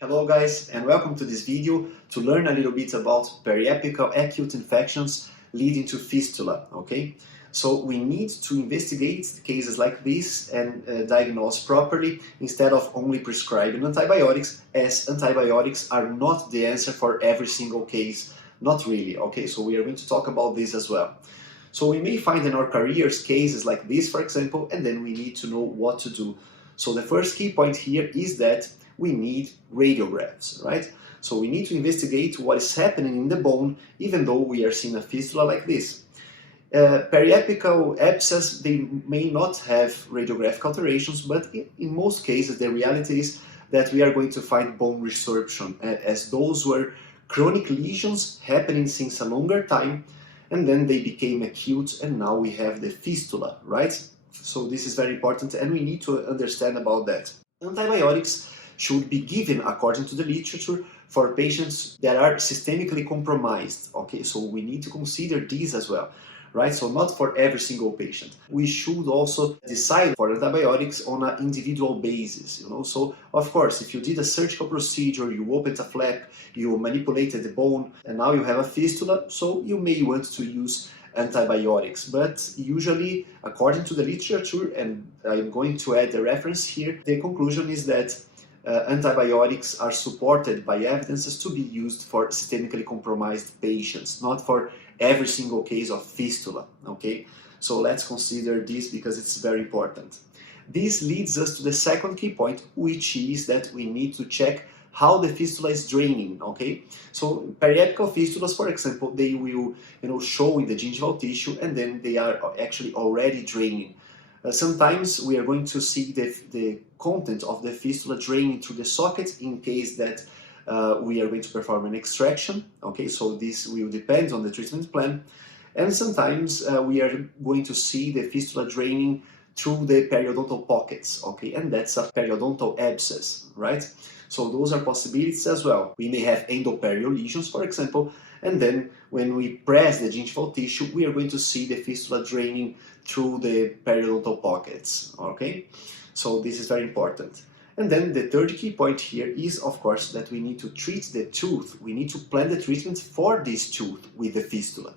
Hello guys, and welcome to this video to learn a little bit about periapical acute infections leading to fistula, okay? So we need to investigate cases like this and diagnose properly instead of only prescribing antibiotics, as antibiotics are not the answer for every single case, not really, okay? So we are going to talk about this as well. So we may find in our careers cases like this, for example, and then we need to know what to do. So the first key point here is that we need radiographs, right? So we need to investigate what is happening in the bone, even though we are seeing a fistula like this. Periapical abscess, they may not have radiographic alterations, but in most cases the reality is that we are going to find bone resorption, as those were chronic lesions happening since a longer time, and then they became acute, and now we have the fistula, right? So this is very important, and we need to understand about that. Antibiotics should be given according to the literature for patients that are systemically compromised, okay? So we need to consider these as well, right? So not for every single patient. We should also decide for antibiotics on an individual basis, you know? So of course, if you did a surgical procedure, you opened a flap, you manipulated the bone, and now you have a fistula, so you may want to use antibiotics. But usually, according to the literature, and I'm going to add the reference here, the conclusion is that antibiotics are supported by evidences to be used for systemically compromised patients, not for every single case of fistula, okay? So let's consider this because it's very important. This leads us to the second key point, which is that we need to check how the fistula is draining, okay? So periapical fistulas, for example, they will show in the gingival tissue, and then they are actually already draining. Sometimes we are going to see the content of the fistula draining through the socket in case that we are going to perform an extraction, okay? So this will depend on the treatment plan. And sometimes we are going to see the fistula draining through the periodontal pockets, okay? And that's a periodontal abscess, right? So those are possibilities as well. We may have endoperial lesions, for example, and then when we press the gingival tissue, we are going to see the fistula draining through the periodontal pockets, okay? So this is very important. And then the third key point here is, of course, that we need to treat the tooth. We need to plan the treatment for this tooth with the fistula,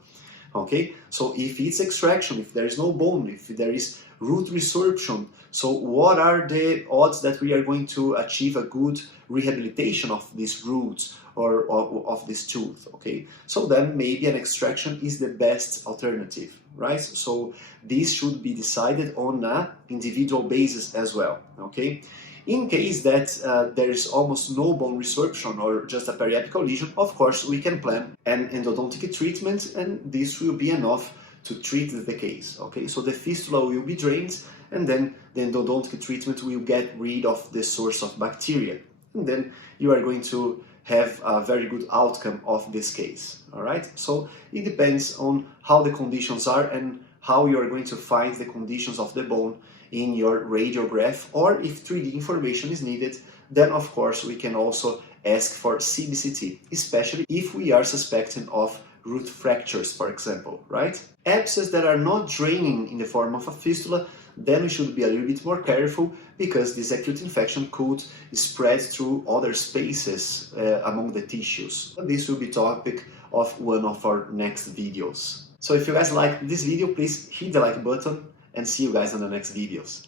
okay? So if it's extraction, if there is no bone, if there is root resorption, so what are the odds that we are going to achieve a good rehabilitation of these roots or of this tooth, okay? So then maybe an extraction is the best alternative, right? So this should be decided on an individual basis as well, okay? In case that there is almost no bone resorption or just a periapical lesion, of course we can plan an endodontic treatment, and this will be enough to treat the case, okay? So the fistula will be drained, and then the endodontic treatment will get rid of the source of bacteria, and then you are going to have a very good outcome of this case, all right? So it depends on how the conditions are and how you are going to find the conditions of the bone in your radiograph, or if 3D information is needed, then of course we can also ask for CBCT, especially if we are suspecting of root fractures, for example, right? Abscesses that are not draining in the form of a fistula, then we should be a little bit more careful, because this acute infection could spread through other spaces among the tissues. This will be topic of one of our next videos. So if you guys like this video, please hit the like button, and see you guys on the next videos.